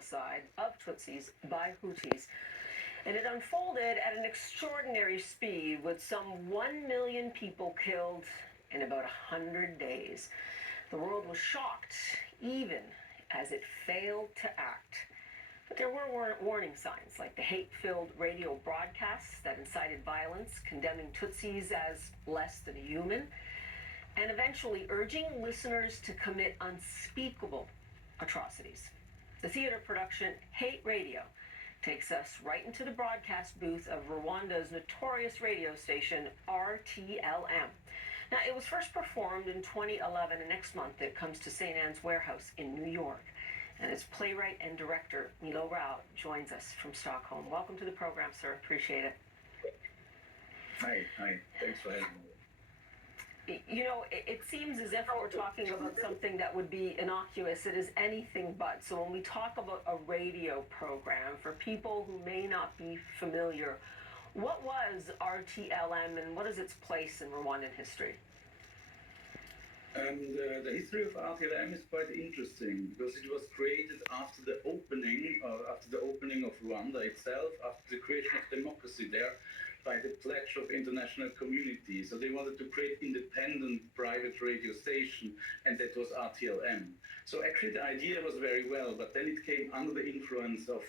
genocide of Tutsis by Hutus. And it unfolded at an extraordinary speed with some 1 million people killed in about 100 days. The world was shocked, even as it failed to act. But there were warning signs, like the hate-filled radio broadcasts that incited violence, condemning Tutsis as less than human, and eventually urging listeners to commit unspeakable atrocities. The theater production Hate Radio takes us right into the broadcast booth of Rwanda's notorious radio station, RTLM. Now, it was first performed in 2011, and next month it comes to St. Anne's Warehouse in New York. And its playwright and director, Milo Rau, joins us from Stockholm. Welcome to the program, sir. Appreciate it. Hi. Thanks for having me. You know, it seems as if we're talking about something that would be innocuous. It is anything but. So when we talk about a radio program, for people who may not be familiar, what was RTLM and what is its place in Rwandan history? And the history of RTLM is quite interesting because it was created after the opening of Rwanda itself, after the creation of democracy there, by the pledge of international community. So they wanted to create independent private radio station, and that was RTLM. So actually the idea was very well, but then it came under the influence of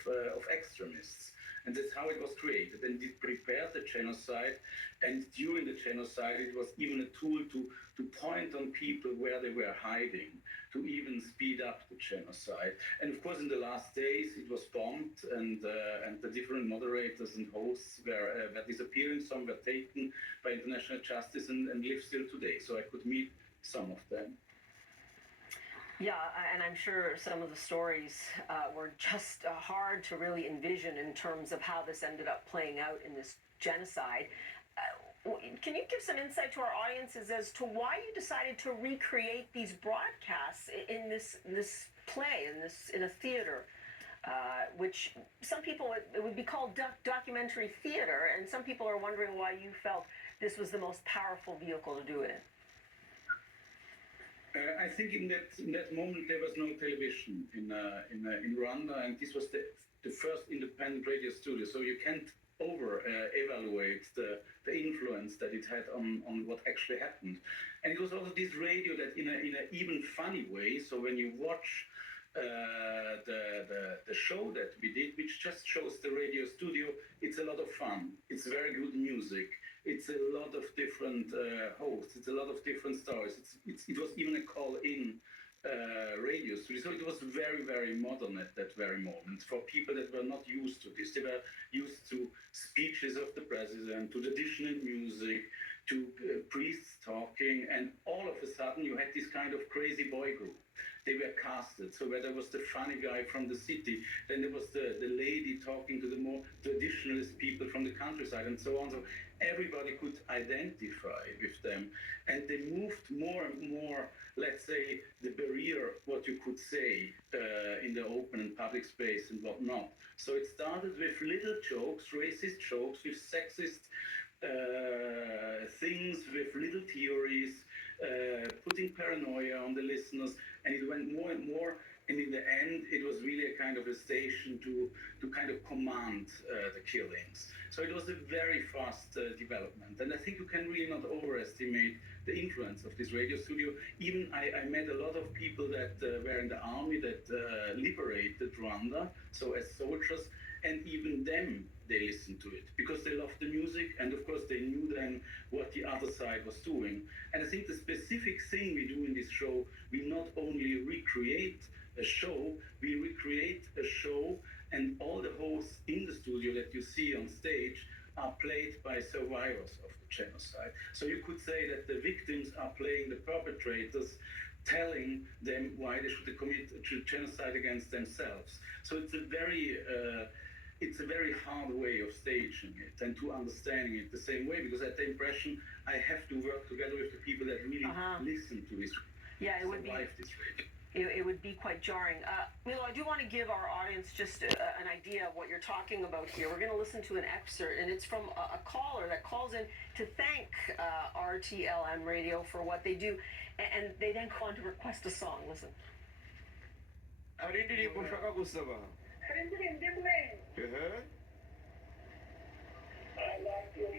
extremists. And that's how it was created. And it prepared the genocide. And during the genocide, it was even a tool to point on people where they were hiding, to even speed up the genocide. And of course, in the last days, it was bombed, and the different moderators and hosts were disappearing. Some were taken by international justice and live still today. So I could meet some of them. Yeah, and I'm sure some of the stories were just hard to really envision in terms of how this ended up playing out in this genocide. Can you give some insight to our audiences as to why you decided to recreate these broadcasts in this play, in a theater, which some people, it would be called documentary theater, and some people are wondering why you felt this was the most powerful vehicle to do it in? I think in that moment there was no television in Rwanda, and this was the first independent radio studio. So you can't evaluate the influence that it had on what actually happened. And it was also this radio that in a even funny way. So when you watch the show that we did, which just shows the radio studio, it's a lot of fun. It's very good music. It's a lot of different hosts. It's a lot of different stories. It was even a call-in radio studio. So it was very, very modern at that very moment for people that were not used to this. They were used to speeches of the president, to traditional music, to priests talking, and all of a sudden you had this kind of crazy boy group. They were casted. So where there was the funny guy from the city, then there was the lady talking to the more traditionalist people from the countryside, and so on. So everybody could identify with them. And they moved more and more, let's say, the barrier, what you could say in the open and public space and whatnot. So it started with little jokes, racist jokes, with sexist things, with little theories, putting paranoia on the listeners, and it went more and more. And in the end, it was really a kind of a station to kind of command the killings. So it was a very fast development. And I think you can really not overestimate the influence of this radio studio. Even I met a lot of people that were in the army that liberated Rwanda, so as soldiers, and even them, they listened to it because they loved the music, and of course they knew then what the other side was doing. And I think the specific thing we do in this show, we not only recreate a show, we recreate a show, and all the hosts in the studio that you see on stage are played by survivors of the genocide. So you could say that the victims are playing the perpetrators, telling them why they should commit genocide against themselves. So it's a very hard way of staging it and to understanding it the same way, because I had the impression I have to work together with the people that really listen to this. Yeah, it would be. This radio. It would be quite jarring. Milo, I do want to give our audience just an idea of what you're talking about here. We're going to listen to an excerpt, and it's from a caller that calls in to thank RTLM Radio for what they do, and they then go on to request a song. Listen. Naririnig mo siya ka, Gustavo. Rindig-rindig mo eh. Eh? I like your